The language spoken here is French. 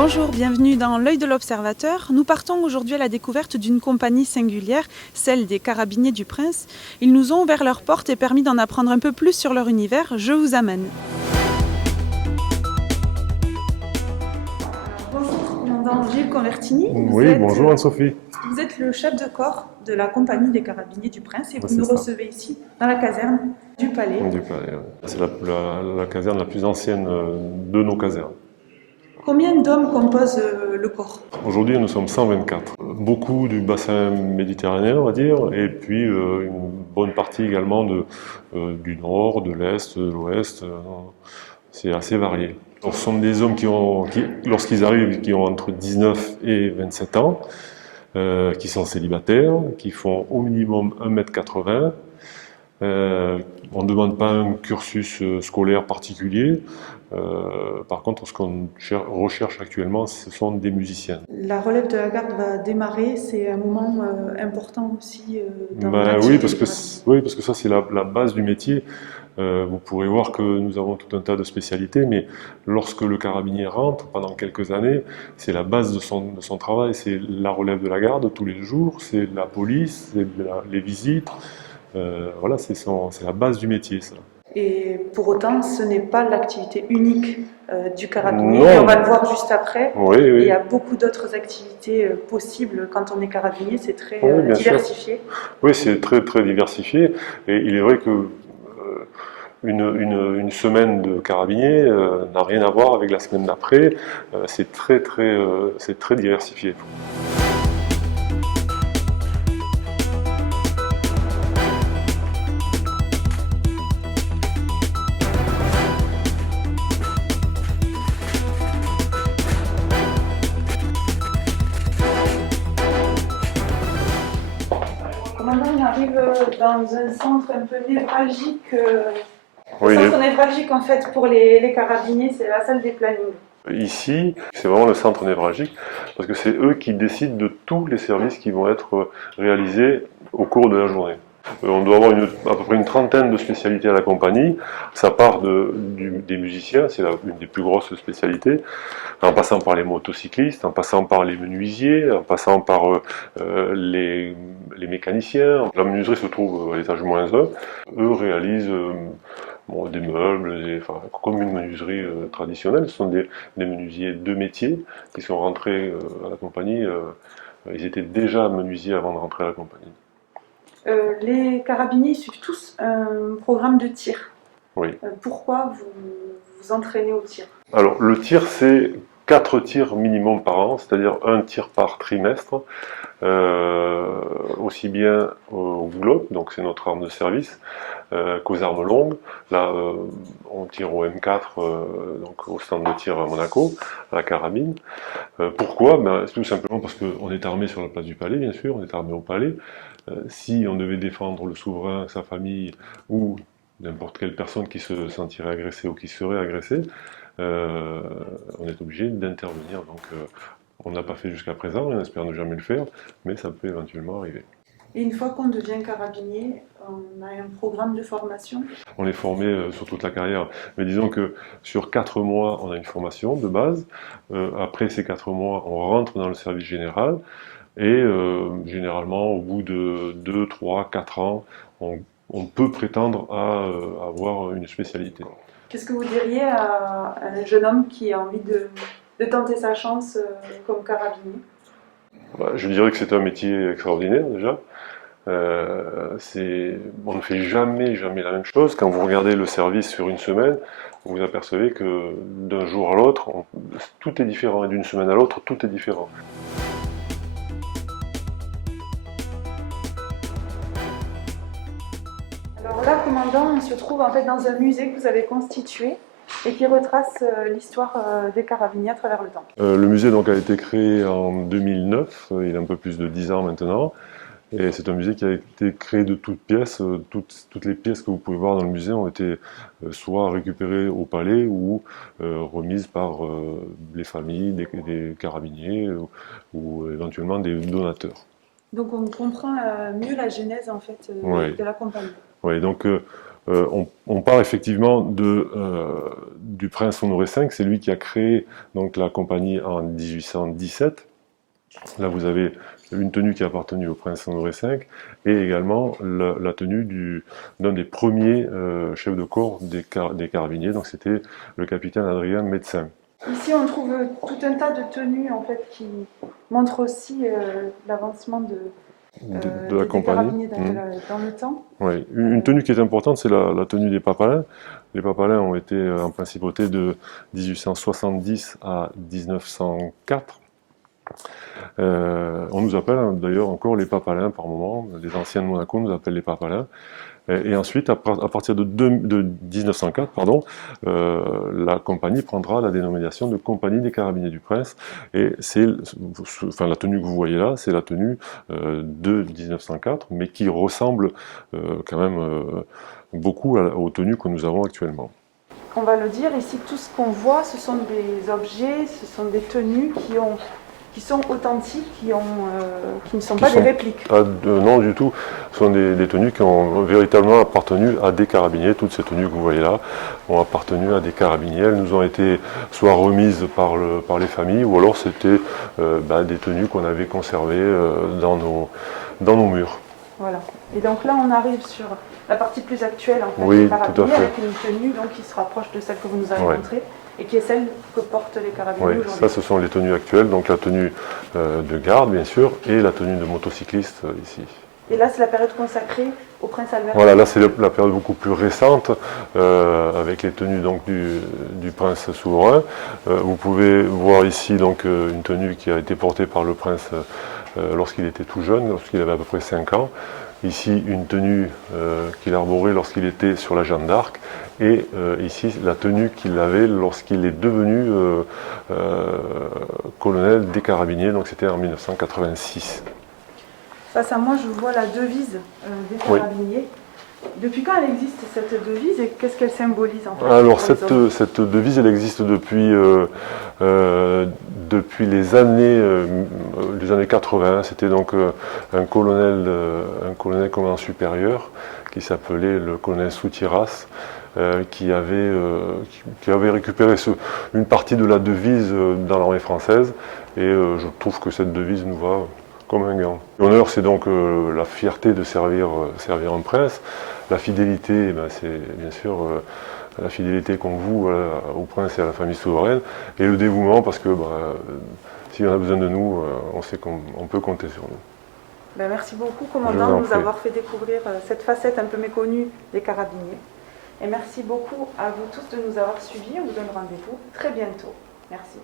Bonjour, bienvenue dans l'œil de l'observateur. Nous partons aujourd'hui à la découverte d'une compagnie singulière, celle des Carabiniers du Prince. Ils nous ont ouvert leurs portes et permis d'en apprendre un peu plus sur leur univers. Je vous amène. Bonjour, commandant Gilles Convertini. Oui, bonjour Anne-Sophie. Vous êtes le chef de corps de la compagnie des Carabiniers du Prince et vous nous ça. recevez ici, dans la caserne du Palais. Du Palais, ouais. C'est la caserne la plus ancienne de nos casernes. Combien d'hommes composent le corps? Aujourd'hui, nous sommes 124. Beaucoup du bassin méditerranéen, on va dire, et puis une bonne partie également du nord, de l'est, de l'ouest. C'est assez varié. Ce sont des hommes qui, lorsqu'ils arrivent, qui ont entre 19 et 27 ans, qui sont célibataires, qui font au minimum 1,80 m. On ne demande pas un cursus scolaire particulier. Par contre, ce qu'on recherche actuellement, ce sont des musiciens. La relève de la garde va démarrer, c'est un moment important aussi dans Oui, l'activité. parce que ça, c'est la base du métier. Vous pourrez voir que nous avons tout un tas de spécialités, mais lorsque le carabinier rentre, pendant quelques années, c'est la base de son travail, c'est la relève de la garde tous les jours, c'est la police, c'est les visites, voilà, c'est la base du métier, ça. Et pour autant, ce n'est pas l'activité unique du carabinier, Non. et on va le voir juste après. Oui, oui. Il y a beaucoup d'autres activités possibles quand on est carabinier, c'est très Oui, diversifié. sûr. Oui, c'est très très diversifié, et il est vrai que une semaine de carabinier n'a rien à voir avec la semaine d'après. C'est très diversifié. Maintenant, on arrive dans un centre un peu névralgique. Oui, Le centre névralgique, en fait, pour les carabiniers, c'est la salle des plannings. Ici, c'est vraiment le centre névralgique, parce que c'est eux qui décident de tous les services qui vont être réalisés au cours de la journée. On doit avoir à peu près une trentaine de spécialités à la compagnie. Ça part des musiciens, c'est une des plus grosses spécialités, en passant par les motocyclistes, en passant par les menuisiers, en passant par les mécaniciens. La menuiserie se trouve à l'étage -1. Eux réalisent des meubles, comme une menuiserie traditionnelle. Ce sont des menuisiers de métier qui sont rentrés à la compagnie. Ils étaient déjà menuisiers avant de rentrer à la compagnie. Les carabiniers suivent tous un programme de tir. Oui. Pourquoi vous vous entraînez au tir? Alors, le tir, c'est 4 tirs minimum par an, c'est-à-dire un tir par trimestre, aussi bien au goulotte, donc c'est notre arme de service, qu'aux armes longues. Là, on tire au M4, donc au stand de tir à Monaco, à la carabine. Pourquoi? Tout simplement parce qu'on est armé sur la place du Palais, bien sûr, on est armé au Palais. Si on devait défendre le souverain, sa famille, ou n'importe quelle personne qui se sentirait agressée ou qui serait agressée, on est obligé d'intervenir. Donc on ne l'a pas fait jusqu'à présent, et on espère ne jamais le faire, mais ça peut éventuellement arriver. Et une fois qu'on devient carabinier, on a un programme de formation? On est formé sur toute la carrière, mais disons que sur 4 mois, on a une formation de base. Après ces 4 mois, on rentre dans le service général, et généralement, au bout de 2, 3, 4 ans, on peut prétendre à avoir une spécialité. Qu'est-ce que vous diriez à un jeune homme qui a envie de tenter sa chance comme carabinier? Je dirais que c'est un métier extraordinaire déjà. On ne fait jamais la même chose. Quand vous regardez le service sur une semaine, vous vous apercevez que d'un jour à l'autre, tout est différent, et d'une semaine à l'autre, tout est différent. Alors là, commandant, on se trouve en fait dans un musée que vous avez constitué et qui retrace l'histoire des carabiniers à travers le temps. Le musée donc, a été créé en 2009, il a un peu plus de 10 ans maintenant, et c'est un musée qui a été créé de toutes pièces. Toutes les pièces que vous pouvez voir dans le musée ont été soit récupérées au palais ou remises par les familles des carabiniers ou éventuellement des donateurs. Donc on comprend mieux la genèse en fait Oui. de la compagnie. Oui, donc On part effectivement du prince Honoré V, c'est lui qui a créé donc, la compagnie en 1817. Là, vous avez une tenue qui a appartenu au prince Honoré V et également la tenue d'un des premiers chefs de corps des carabiniers, donc c'était le capitaine Adrien Médecin. Ici, on trouve tout un tas de tenues en fait, qui montrent aussi l'avancement De la des compagnie. carabiniers dans le temps. Oui. Une tenue qui est importante, c'est la tenue des papalins. Les papalins ont été en principauté de 1870 à 1904. On nous appelle d'ailleurs encore les papalins par moment, les anciens de Monaco nous appellent les papalins. Et ensuite, à partir de 1904, la compagnie prendra la dénomination de Compagnie des Carabiniers du Prince. Et la tenue que vous voyez là, c'est la tenue de 1904, mais qui ressemble quand même beaucoup aux tenues que nous avons actuellement. On va le dire, ici, tout ce qu'on voit, ce sont des objets, ce sont des tenues qui sont authentiques, qui ne sont pas des répliques. Non, du tout. Ce sont des tenues qui ont véritablement appartenu à des carabiniers. Toutes ces tenues que vous voyez là ont appartenu à des carabiniers. Elles nous ont été soit remises par les familles, ou alors c'était des tenues qu'on avait conservées dans nos murs. Voilà. Et donc là, on arrive sur la partie plus actuelle en fait, oui, des carabiniers, tout à fait. avec une tenue donc, qui se rapproche de celle que vous nous avez montrée. Et qui est celle que portent les carabiniers aujourd'hui. Ça, ce sont les tenues actuelles, donc la tenue de garde, bien sûr, et la tenue de motocycliste ici. Et là, c'est la période consacrée au prince Albert. Voilà, là, c'est la période beaucoup plus récente, avec les tenues donc, du prince souverain. Vous pouvez voir ici donc, une tenue qui a été portée par le prince lorsqu'il était tout jeune, lorsqu'il avait à peu près 5 ans. Ici, une tenue qu'il arborait lorsqu'il était sur la Jeanne d'Arc. Et ici, la tenue qu'il avait lorsqu'il est devenu colonel des carabiniers, donc c'était en 1986. Face à moi, je vois la devise des carabiniers. Oui. Depuis quand elle existe cette devise et qu'est-ce qu'elle symbolise en fait? Alors cette devise, elle existe depuis les années 80. C'était donc un colonel commandant supérieur qui s'appelait le colonel Soutiras. Qui avait récupéré une partie de la devise dans l'armée française, et je trouve que cette devise nous va comme un gant. L'honneur, c'est donc la fierté de servir un prince. La fidélité, c'est bien sûr la fidélité qu'on voue au prince et à la famille souveraine, et le dévouement, parce que s'il en a besoin de nous, on sait qu'on peut compter sur nous. Merci beaucoup, commandant, de nous avoir fait découvrir cette facette un peu méconnue des carabiniers. Et merci beaucoup à vous tous de nous avoir suivis. On vous donne rendez-vous très bientôt. Merci.